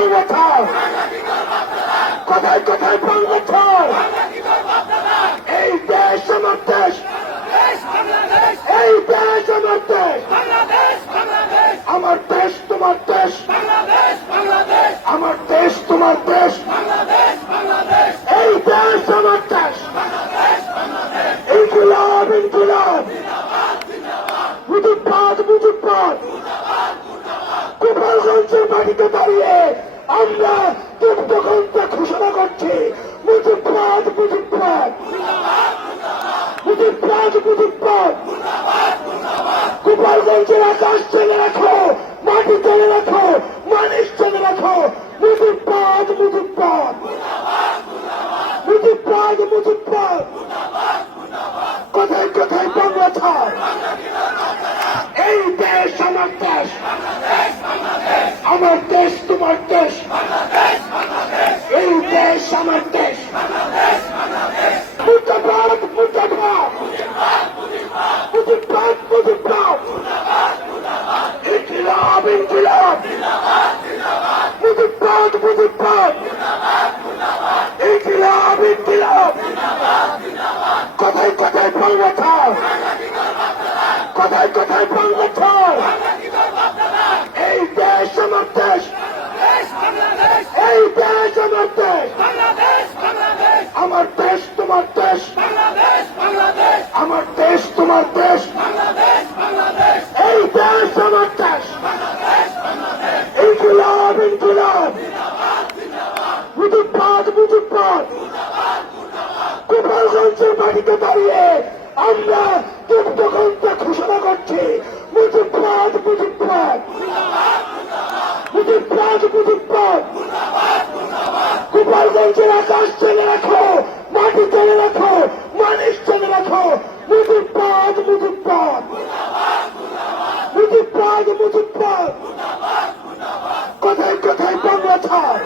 বাংলাথা কোথায় কোথায় বাংলাথা এই দেশ আমার দেশ। এই দেশ আমার দেশ। আমার দেশ তোমার দেশ। আমার দেশ তোমার দেশ। এই দেশ আমার দেশ। ইনকুলাব ইনকুলাব। মুজিবাদ মুজিবাদ গোপালগঞ্জের মাটিতে দাঁড়িয়ে আমরা যুদ্ধগ্রন্থে ঘোষণা করছি মুজিবাদ মুজিবাদ মুজিবাদ মুজিবাদ গোপালগঞ্জের আকাশ চেনে রাখো, মাটি চেনে রাখো মানুষ চেনে রাখো। মুজিবাদ মুজিবাদ মুজিবাদ মুজিবাদ কোথায় কোথায় বাংলা ছাড়। এই দেশ, আমার দেশ। আমার দেশ তোমার দেশ এই দেশ আমার দেশ। মুজিবাদ মুজিবাদ মুজিবাদ মুজিবাদ ইনকিলাব ইনকিলাব মুজিবাদ মুজিবাদ ইনকিলাব ইনকিলাব। কোথায় কোথায় বাংলা ছাড় কোথায় কোথায় বাংলা এই দেশ আমার দেশ। এই দেশ আমার দেশ। আমার দেশ তোমার দেশ। আমার দেশ তোমার দেশ। এই দেশ আমার দেশ। ইনকিলাব ইনকিলাব। মুজিবাদ মুজিবাদ গোপালগঞ্জের মাটিতে দাঁড়িয়ে আমরা যুদ্ধগ্রন্থে ঘোষণা করছি। মুজিবাদ মুজিবাদ মুজিবাদ মুজিবাদ নিজের আকাশ চলে রাখো, মাটি চলে রাখো মানুষ চলে রাখো। মুজিব্বাদ মুজিব্বাদ। মুজিব্বাদ মুজিব্বাদ। কোথায় কোথায়, বাংলা ছাড়?